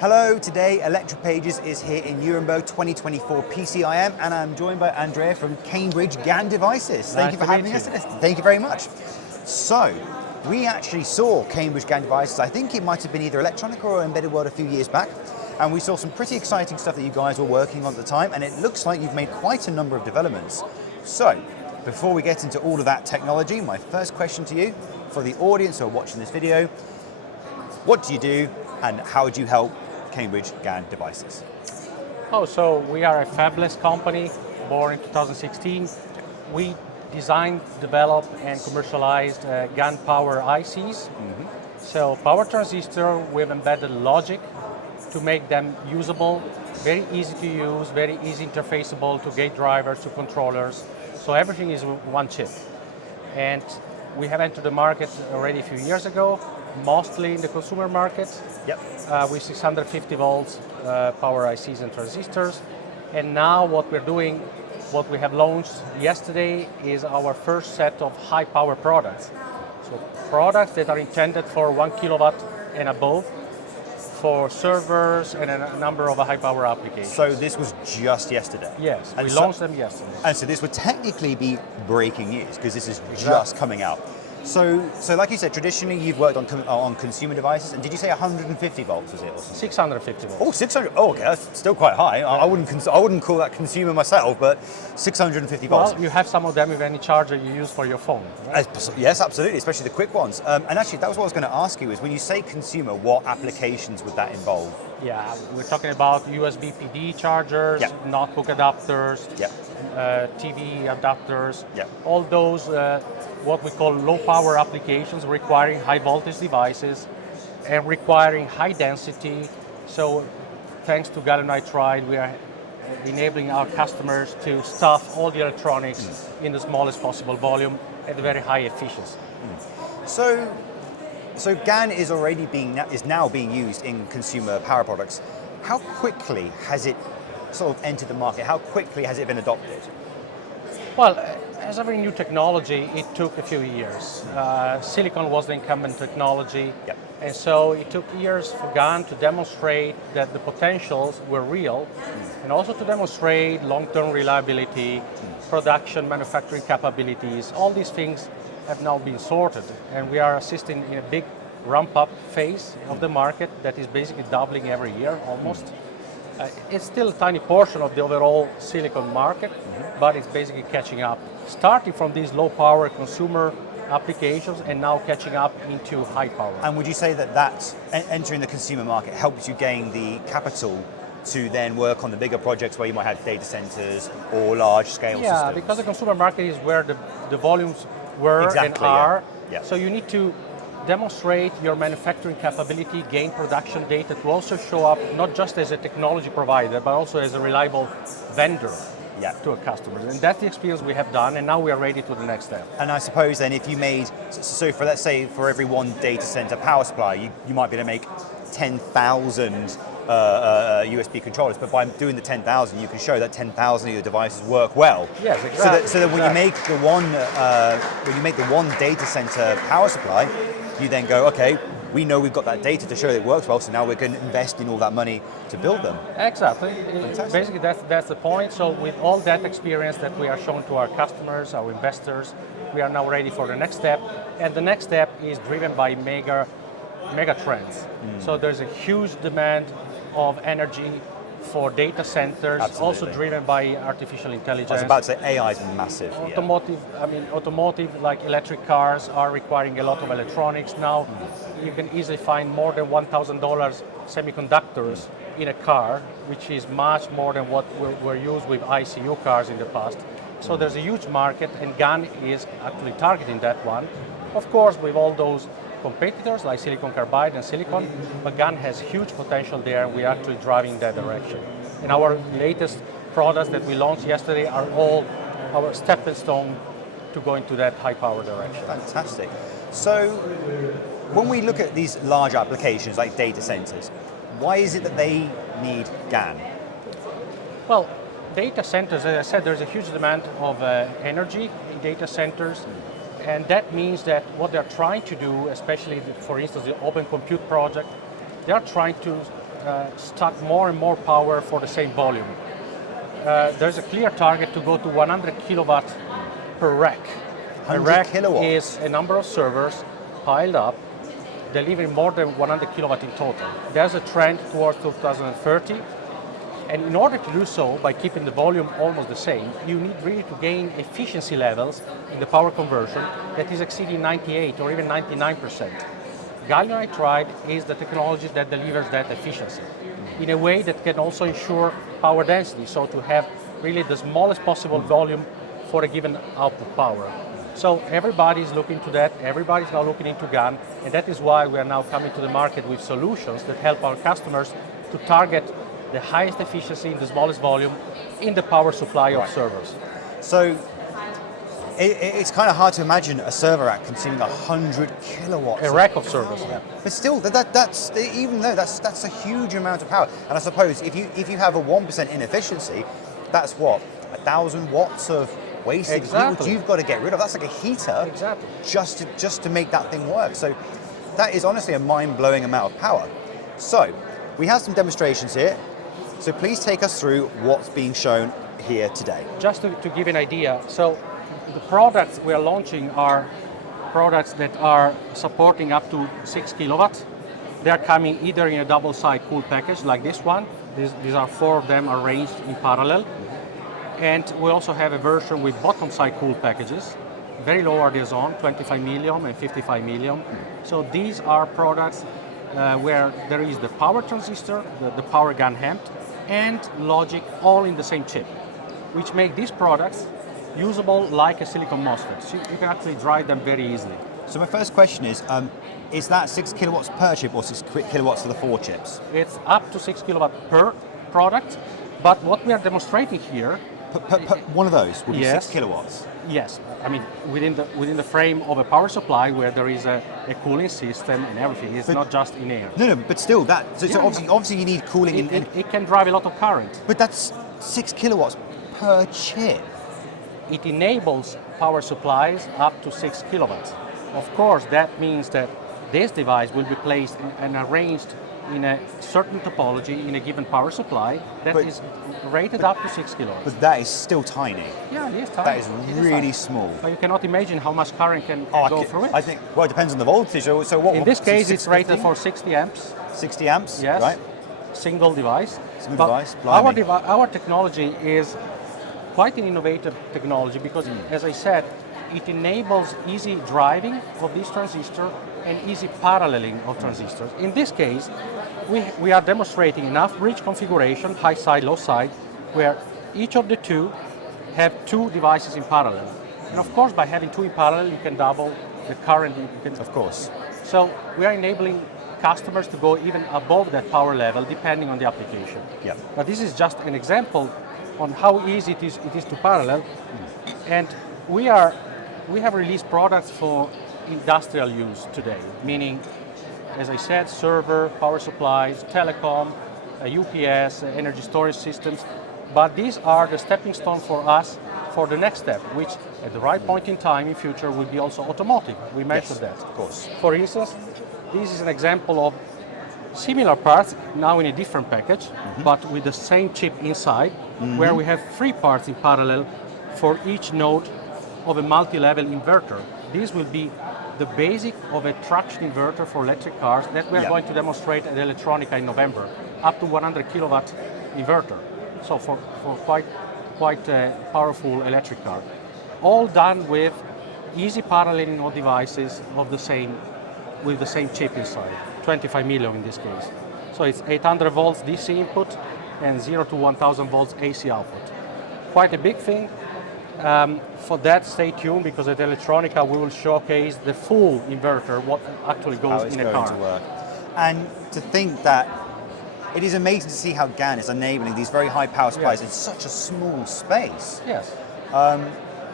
Hello, today Electropages is here in Nuremberg 2024 PCIM, and I'm joined by Andrea from Cambridge GaN Devices. Thank you for having us today. Thank you very much. So, we actually saw Cambridge GaN Devices, I think it might have been either Electronica or Embedded World a few years back, and we saw some pretty exciting stuff that you guys were working on at the time, and it looks like you've made quite a number of developments. So, before we get into all of that technology, my first question to you, for the audience who are watching this video, what do you do and how do you help Cambridge GaN Devices? So we are a fabless company born in 2016. We designed, developed, and commercialized GaN power ICs. So power transistor with embedded logic to make them usable, very easy to use, very easy interfaceable to gate drivers, to controllers. So everything is one chip. And we have entered the market already a few years ago, mostly in the consumer market. With 650 volts power ICs and transistors. And now what we're doing, what we have launched yesterday is our first set of high power products. So products that are intended for 1 kilowatt and above for servers and a number of high power applications. So this was just yesterday? Yes, we launched them yesterday. And so this would technically be breaking news because this is just coming out. So like you said, traditionally you've worked on consumer devices, and did you say 150 volts was it? Or 650 volts. Oh, 600. Oh, okay, that's still quite high. I wouldn't call that consumer myself, but 650 volts. Well, you have some of them with any charger you use for your phone, right? Yes, absolutely, especially the quick ones. And actually, that was what I was going to ask you, is when you say consumer, what applications would that involve? Yeah, we're talking about USB PD chargers, notebook adapters, TV adapters, all those what we call low power applications requiring high voltage devices and requiring high density. So thanks to Gallium Nitride, we are enabling our customers to stuff all the electronics in the smallest possible volume at very high efficiency. So GaN is now being used in consumer power products. How quickly has it sort of entered the market? How quickly has it been adopted? Well, as every new technology, it took a few years. Silicon was the incumbent technology, and so it took years for GaN to demonstrate that the potentials were real, and also to demonstrate long-term reliability, production, manufacturing capabilities. All these things have now been sorted, and we are assisting in a big ramp-up phase of the market that is basically doubling every year almost. It's still a tiny portion of the overall silicon market, but it's basically catching up, starting from these low-power consumer applications and now catching up into high power. And would you say that entering the consumer market helps you gain the capital to then work on the bigger projects where you might have data centers or large-scale systems? Yeah, because the consumer market is where the volumes were and are. So you need to demonstrate your manufacturing capability, gain production data to also show up not just as a technology provider, but also as a reliable vendor to a customer. And that's the experience we have done, and now we are ready to the next step. And I suppose then if you made, so for let's say for every one data center power supply, you might be able to make 10,000 USB controllers, but by doing the 10,000, you can show that 10,000 of your devices work well. Yes, exactly. So that when you make the one data center power supply, you then go, okay, we know we've got that data to show that it works well, so now we're going to invest in all that money to build them. Exactly. Basically, that's the point. So with all that experience that we are showing to our customers, our investors, we are now ready for the next step. And the next step is driven by mega trends. So there's a huge demand of energy for data centers, also driven by artificial intelligence. I was about to say AI is massive. Automotive, like electric cars, are requiring a lot of electronics now. You can easily find more than $1,000 semiconductors in a car, which is much more than what were used with ICU cars in the past. So there's a huge market, and GaN is actually targeting that one. Of course, with all those competitors like silicon carbide and silicon, but GaN has huge potential there, and we're actually driving that direction. And our latest products that we launched yesterday are all our stepping stone to go into that high power direction. Fantastic. So when we look at these large applications like data centers, why is it that they need GaN? Well, data centers, as I said, there's a huge demand of energy in data centers. And that means that what they're trying to do, especially for instance the Open Compute project, they are trying to stack more and more power for the same volume. There's a clear target to go to 100 kilowatt per rack. A 100 rack kilowatts. is a number of servers piled up, delivering more than 100 kilowatt in total. There's a trend towards 2030, and in order to do so, by keeping the volume almost the same, you need really to gain efficiency levels in the power conversion that is exceeding 98 or even 99%. Gallium nitride is the technology that delivers that efficiency in a way that can also ensure power density, so to have really the smallest possible volume for a given output power. So everybody is looking to that, everybody's now looking into GaN, and that is why we are now coming to the market with solutions that help our customers to target the highest efficiency in the smallest volume in the power supply of servers. So it's kind of hard to imagine a server rack consuming 100 kilowatts. A rack of servers. Yeah. But still, that's even though that's a huge amount of power. And I suppose if you have a 1% inefficiency, that's what, 1,000 watts of wasted heat you've got to get rid of. That's like a heater. Exactly. Just to make that thing work. So that is honestly a mind-blowing amount of power. So we have some demonstrations here. So please take us through what's being shown here today. Just to give an idea, so the products we are launching are products that are supporting up to 6 kilowatts. They are coming either in a double-side cool package like this one. These are 4 of them arranged in parallel. And we also have a version with bottom-side cool packages, very low RDS(on), 25 million and 55 million. So these are products where there is the power transistor, the power GaN amp, and logic all in the same chip, which make these products usable like a silicon MOSFET. So you can actually drive them very easily. So my first question is that 6 kilowatts per chip or 6 kilowatts for the 4 chips? It's up to 6 kilowatt per product, but what we are demonstrating here... One of those would be yes, 6 kilowatts? Yes, I mean within the frame of a power supply where there is a cooling system and everything. It's not just in air. No, but still that. So obviously you need cooling. It can drive a lot of current. But that's 6 kilowatts per chip. It enables power supplies up to 6 kilowatts. Of course, that means that this device will be placed and arranged in a certain topology in a given power supply that is rated up to 6 kilowatts. But that is still tiny. Yeah, it is tiny. That is really small. But you cannot imagine how much current can go through it. I think, well, it depends on the voltage. So what? In this case, it's rated for 60 amps. 60 amps, yes. Right? Single device. Single device, blimey. Our technology is quite an innovative technology because, as I said, it enables easy driving of this transistor and easy paralleling of transistors. In this case, we are demonstrating enough bridge configuration, high side, low side, where each of the two have 2 devices in parallel. And of course, by having 2 in parallel, you can double the current. Of course. So we are enabling customers to go even above that power level, depending on the application. Yeah. But this is just an example on how easy it is to parallel. And we have released products for industrial use today, meaning, as I said, server, power supplies, telecom, UPS, energy storage systems. But these are the stepping stone for us for the next step, which at the right point in time in future will be also automotive. We mentioned that. Of course. For instance, this is an example of similar parts, now in a different package, but with the same chip inside, where we have 3 parts in parallel for each node of a multi-level inverter. This will be the basic of a traction inverter for electric cars that we're going to demonstrate at Electronica in November, up to 100 kilowatt inverter. So for quite a powerful electric car. All done with easy paralleling of devices of with the same chip inside, 25 million in this case. So it's 800 volts DC input and 0 to 1000 volts AC output. Quite a big thing. For that, stay tuned, because at Electronica we will showcase the full inverter, what actually goes in a car. To work. And to think that it is amazing to see how GaN is enabling these very high power supplies in such a small space. Yes.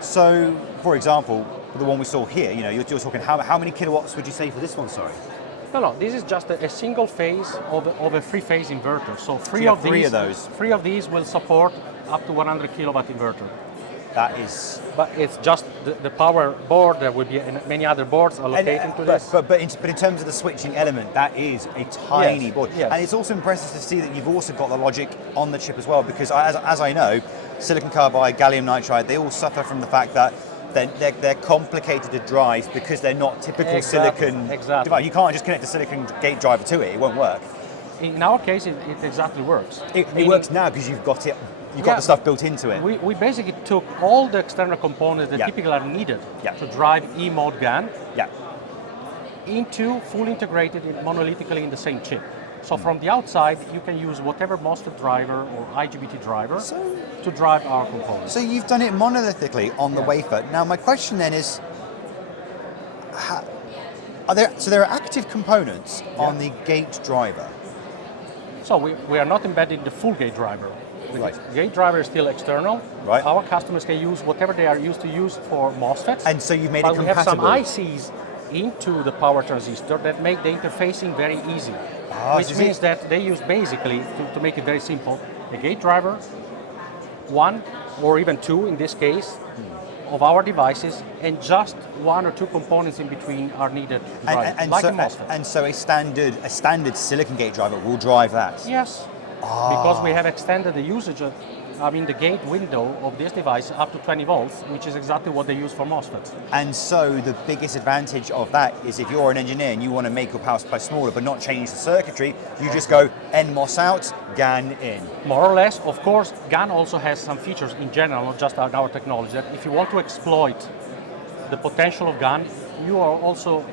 So, for example, the one we saw here, you're talking how many kilowatts would you say for this one? Sorry. No, this is just a single phase of a 3-phase inverter. So three of these will support up to 100 kilowatt inverter. That is... But it's just the power board. There will be many other boards allocated to this. But in terms of the switching element, that is a tiny Yes, board. yes. And it's also impressive to see that you've also got the logic on the chip as well, because as I know, silicon carbide, gallium nitride, they all suffer from the fact that they're complicated to drive because they're not typical silicon device. You can't just connect a silicon gate driver to it, it won't work. In our case, it exactly works. It works now because you've got it. You've got the stuff built into it. We basically took all the external components that typically are needed to drive E-mode GaN into fully integrated monolithically in the same chip. So from the outside, you can use whatever MOSFET driver or IGBT driver to drive our components. So you've done it monolithically on the wafer. Now my question then is, there are active components on the gate driver? So we are not embedding the full gate driver. Right. The gate driver is still external. Right. Our customers can use whatever they are used to use for MOSFETs. And so you've made it compatible. We have some ICs into the power transistor that make the interfacing very easy. Which means that they use basically, to make it very simple, a gate driver, one or even two in this case, of our devices, and just one or two components in between are needed to drive, like a MOSFET. And so a standard silicon gate driver will drive that? Yes, because we have extended the usage of, the gate window of this device up to 20 volts, which is exactly what they use for MOSFETs. And so the biggest advantage of that is if you're an engineer and you want to make your power supply smaller but not change the circuitry, you just go NMOS out, GaN in. More or less. Of course, GaN also has some features in general, not just our technology, that if you want to exploit the potential of GaN, you also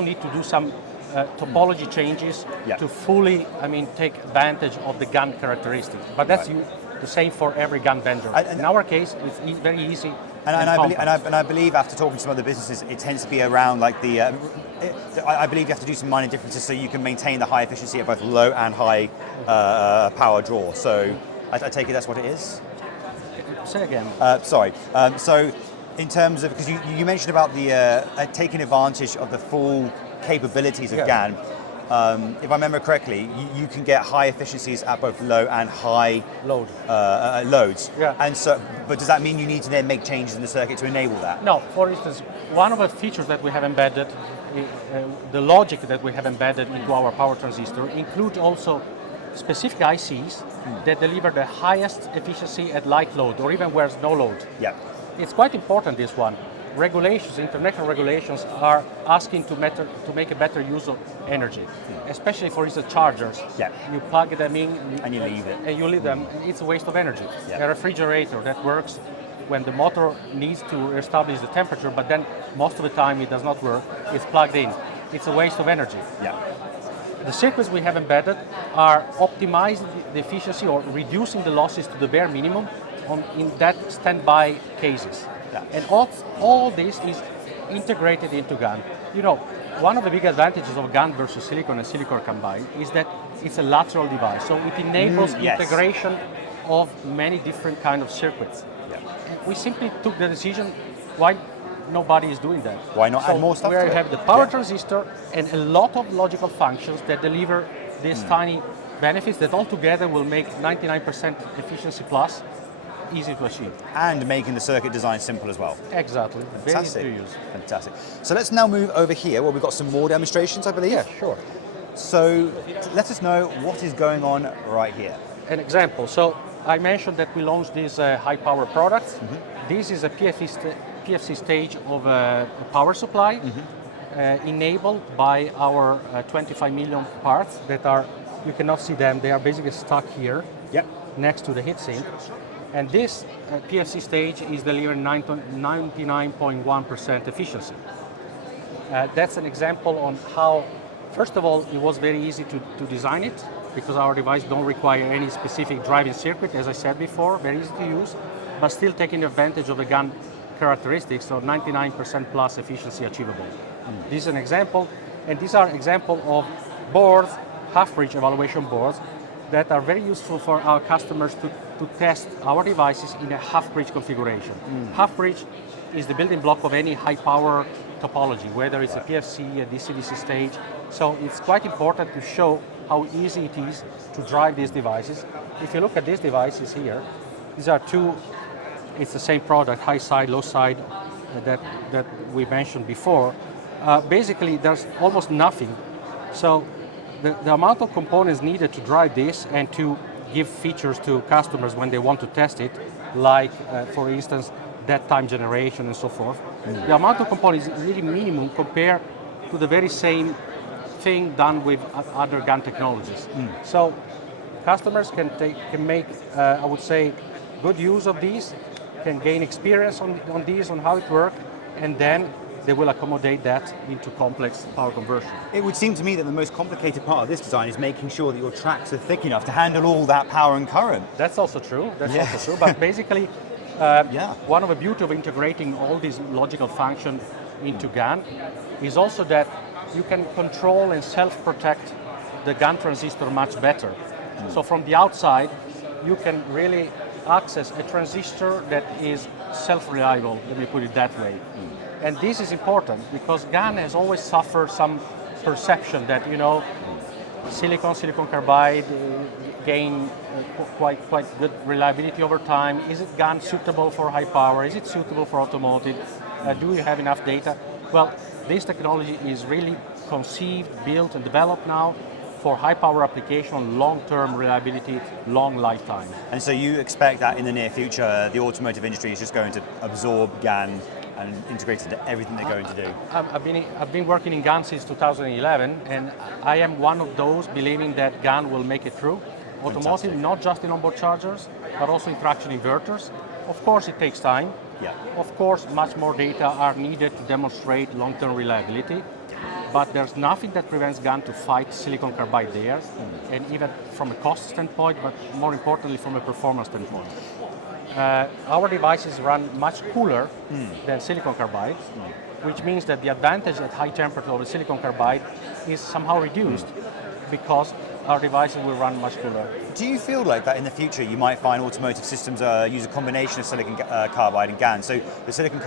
need to do some topology changes to fully, take advantage of the GaN characteristics. But that's the same for every GaN vendor. In our case, it's very easy. And I believe after talking to some other businesses, it tends to be around like I believe you have to do some minor differences so you can maintain the high efficiency at both low and high power draw. So I take it that's what it is? Say again. Sorry. So in terms of, because you mentioned about the taking advantage of the full capabilities of GaN. If I remember correctly, you can get high efficiencies at both low and high loads. Yeah. And so, but does that mean you need to then make changes in the circuit to enable that? No. For instance, one of the features that we have embedded, the logic that we have embedded into our power transistor, include also specific ICs that deliver the highest efficiency at light load, or even where there's no load. Yeah. It's quite important, this one. Regulations, international regulations, are asking to make a better use of energy, especially for instance chargers. Yeah. You plug them in and you leave it. And you leave them. It's a waste of energy. Yeah. A refrigerator that works when the motor needs to establish the temperature, but then most of the time it does not work. It's plugged in. It's a waste of energy. Yeah. The circuits we have embedded are optimizing the efficiency or reducing the losses to the bare minimum in that standby cases. Yeah. And all this is integrated into GaN. One of the big advantages of GaN versus silicon and silicon combined is that it's a lateral device, so it enables integration of many different kind of circuits. Yeah. And we simply took the decision, why nobody is doing that? Why not add more stuff to it? We have the power transistor and a lot of logical functions that deliver these tiny benefits that altogether will make 99% efficiency plus easy to achieve. And making the circuit design simple as well. Exactly. Fantastic. Very easy to use. Fantastic. So let's now move over here where we've got some more demonstrations, I believe. Yeah, sure. So let us know what is going on right here. An example. So I mentioned that we launched these high power products. This is a PFC stage of a power supply enabled by our 25 million parts that are, you cannot see them, they are basically stuck here next to the heatsink. And this PFC stage is delivering 99.1% efficiency. That's an example on how, first of all, it was very easy to design it because our device don't require any specific driving circuit, as I said before, very easy to use, but still taking advantage of the GaN characteristics, so 99% plus efficiency achievable. This is an example, and these are examples of boards, half-bridge evaluation boards, that are very useful for our customers to test our devices in a half-bridge configuration. Half-bridge is the building block of any high-power topology, whether it's a PFC, a DC-DC stage. So it's quite important to show how easy it is to drive these devices. If you look at these devices here, these are two it's the same product, high side, low side, that we mentioned before. Basically, there's almost nothing. So the amount of components needed to drive this and to give features to customers when they want to test it, like, for instance, dead time generation and so forth, the amount of components is really minimum compared to the very same thing done with other GaN technologies. So customers can make, I would say, good use of these, can gain experience on these, on how it works, and then they will accommodate that into complex power conversion. It would seem to me that the most complicated part of this design is making sure that your tracks are thick enough to handle all that power and current. That's also true. But basically, one of the beauty of integrating all these logical functions into GaN is also that you can control and self-protect the GaN transistor much better. So from the outside, you can really access a transistor that is self-reliable, let me put it that way. And this is important because GaN has always suffered some perception that, silicon carbide gain quite good reliability over time. Is it GaN suitable for high power? Is it suitable for automotive? Do you have enough data? Well, this technology is really conceived, built, and developed now for high power application, long-term reliability, long lifetime. And so you expect that in the near future, the automotive industry is just going to absorb GaN and integrate it into everything they're going to do? I've been working in GaN since 2011, and I am one of those believing that GaN will make it through automotive, Fantastic. not just in onboard chargers, but also in traction inverters. Of course, it takes time. Yeah. Of course, much more data are needed to demonstrate long-term reliability. But there's nothing that prevents GaN to fight silicon carbide there, and even from a cost standpoint, but more importantly from a performance standpoint. Our devices run much cooler than silicon carbide, which means that the advantage at high temperature of the silicon carbide is somehow reduced because our devices will run much cooler. Do you feel like that in the future you might find automotive systems use a combination of silicon carbide and GaN? So the silicon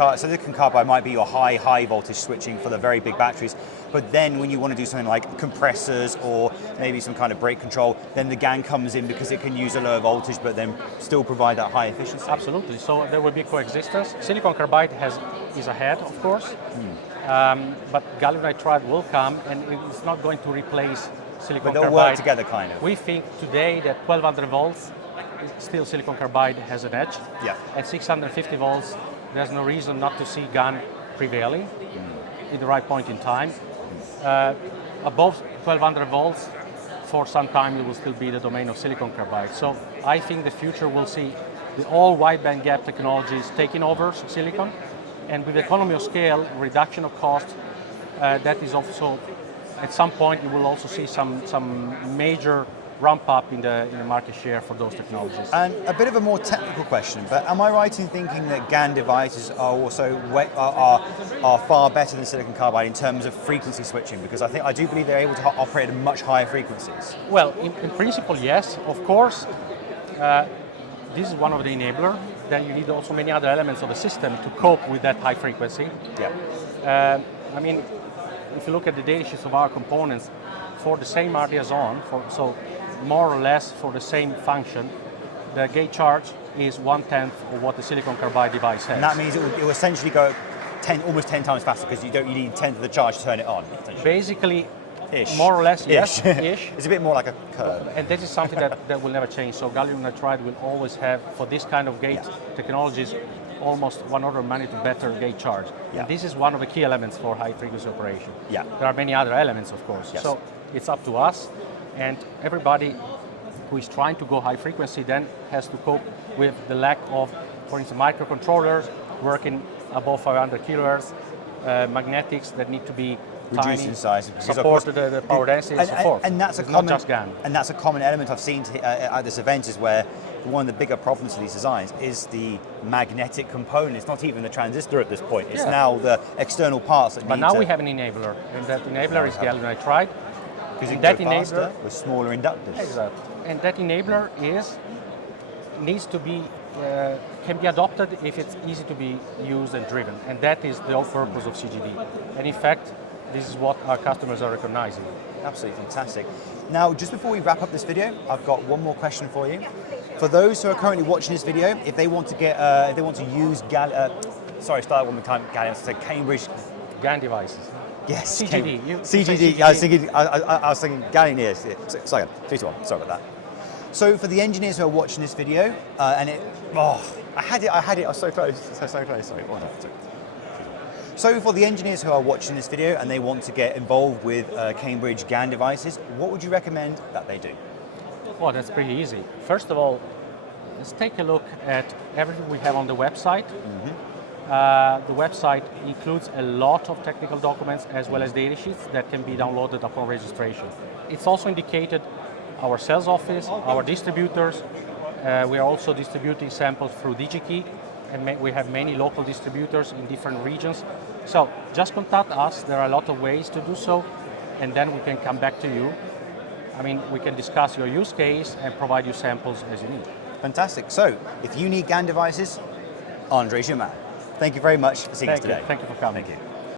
carbide might be your high voltage switching for the very big batteries, but then when you want to do something like compressors or maybe some kind of brake control, then the GaN comes in because it can use a lower voltage but then still provide that high efficiency? Absolutely, so there will be coexistence. Silicon carbide is ahead, of course, but gallium nitride will come and it's not going to replace silicon but they'll carbide. work together, kind of. We think today that 1200 volts, still silicon carbide has an edge. Yeah. At 650 volts, there's no reason not to see GaN prevailing in the right point in time. Above 1200 volts, for some time it will still be the domain of silicon carbide. So I think the future will see the all wide band gap technologies taking over silicon, and with economy of scale, reduction of cost, that is also, at some point you will also see some major ramp up in the market share for those technologies. And a bit of a more technical question, but am I right in thinking that GaN devices are also are far better than silicon carbide in terms of frequency switching? Because I do believe they're able to operate at much higher frequencies. Well, in principle, yes. Of course, this is one of the enablers. Then you need also many other elements of the system to cope with that high frequency. Yeah. I mean, if you look at the data sheets of our components, for the same RDS-on, so more or less for the same function, the gate charge is 1/10 of what the silicon carbide device has. And that means it will essentially go almost 10 times faster because you need 1/10 of the charge to turn it on. Basically, Ish. more or less, yes, ish. It's a bit more like a curve. And this is something that will never change. So gallium nitride will always have, for this kind of gate technologies, almost 1 order of magnitude better gate charge. Yeah. And this is one of the key elements for high frequency operation. Yeah. There are many other elements, of course. Yes. So it's up to us, and everybody who is trying to go high frequency then has to cope with the lack of, for instance, microcontrollers working above 500 kilohertz, magnetics that need to be Reduced tiny, in size, support the power density and so forth. And that's It's not just GaN. And that's a common element I've seen at this event is where one of the bigger problems of these designs is the magnetic component. It's not even the transistor at this point. It's now the external parts that But now we have an enabler, and that enabler is gallium nitride. because you that can go faster enabler with smaller inductors. Exactly. And that enabler needs to be can be adopted if it's easy to be used and driven, and that is the whole purpose of CGD. And in fact, this is what our customers are recognizing. Absolutely fantastic. Now, just before we wrap up this video, I've got one more question for you. For those who are currently watching this video, if they want to get, if they want to use sorry, start one more time. Gallium. So Cambridge GaN Devices. Yes. CGD. CGD. I was thinking Gallium. Yes. Sorry, 3 to 1. Sorry about that. So for the engineers who are watching this video, and I had it. I was so close. So close. Sorry. Oh, no, sorry. So for the engineers who are watching this video and they want to get involved with Cambridge GaN Devices, what would you recommend that they do? Well, that's pretty easy. First of all, let's take a look at everything we have on the website. The website includes a lot of technical documents as well as data sheets that can be downloaded upon registration. It's also indicated our sales office, our distributors. We are also distributing samples through DigiKey, and we have many local distributors in different regions. So just contact us. There are a lot of ways to do so, and then we can come back to you. I mean, we can discuss your use case and provide you samples as you need. Fantastic. So if you need GaN devices, Andre's your man. Thank you very much for seeing us today. Thank you for coming. Thank you.